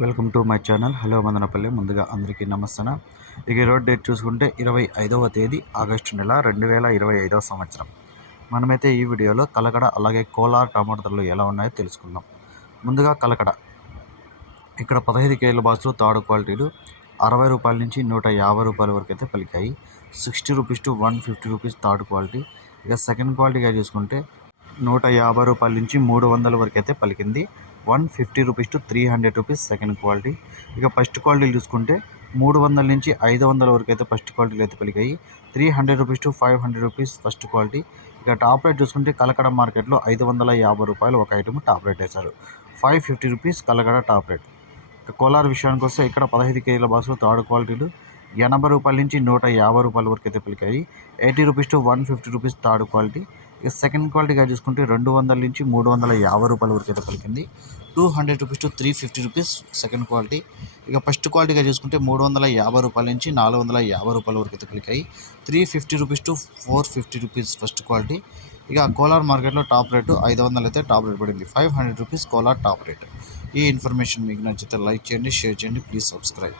Welcome to my channel. Hello Madanapalle. ముందుగా అందరికీ నమస్తన. ఇక ఈరోజు రోడ్ డేట్ చూసుకుంటే ఇరవై ఐదవ తేదీ ఆగస్టు నెల రెండు వేల ఇరవై ఐదవ సంవత్సరం. మనమైతే ఈ వీడియోలో కలకడ అలాగే కోలార్ టమాటా ధరలు ఎలా ఉన్నాయో తెలుసుకుందాం. ముందుగా కలకడ. ఇక్కడ పదహైదు కేజీల బాక్సులు థర్డ్ క్వాలిటీలు అరవై రూపాయల నుంచి నూట యాభై రూపాయల వరకు అయితే పలికాయి. Sixty rupees to one fifty rupees third quality. ఇక సెకండ్ క్వాలిటీగా చూసుకుంటే నూట యాభై రూపాయల నుంచి మూడు వందల వరకు అయితే పలికింది. One fifty rupees to three hundred rupees second quality. ఇక ఫస్ట్ క్వాలిటీలు చూసుకుంటే మూడు వందల నుంచి ఐదు వందల వరకు అయితే ఫస్ట్ క్వాలిటీలు అయితే పలికాయి. Three hundred rupees to five hundred rupees first quality. ఇక టాప్ రేట్ చూసుకుంటే కలకడ మార్కెట్లో ఐదు వందల యాభై రూపాయలు ఒక ఐటమ్ టాప్ రేట్ వేశారు. Five fifty rupees Kalakada top rate. ఇక కోలార్ విషయానికి వస్తే ఇక్కడ పదహైదు కేజీల బాక్సులు థర్డ్ క్వాలిటీలు. ఎనభై రూపాయల నుంచి నూట యాభై రూపాయల వరకు అయితే పలికాయి. Eighty rupees to one fifty rupees third quality. ఇక సెకండ్ క్వాలిటీగా చూసుకుంటే రెండు వందల నుంచి మూడు వందల యాభై రూపాయల వరకు అయితే పలికింది. Two hundred rupees to three fifty rupees second quality. ఇక ఫస్ట్ క్వాలిటీగా చూసుకుంటే మూడు వందల యాభై రూపాయల నుంచి నాలుగు వందల యాభై రూపాయల వరకు అయితే పలికాయి. Three fifty rupees to four fifty rupees first quality. ఇక కోలార్ మార్కెట్లో టాప్ రేటు ఐదు వందలు అయితే టాప్ రేట్ పడింది. Five hundred rupees Kolar top rate. ఈ ఇన్ఫర్మేషన్ మీకు నచ్చితే లైక్ చేయండి షేర్ చేయండి ప్లీజ్ సబ్స్క్రైబ్.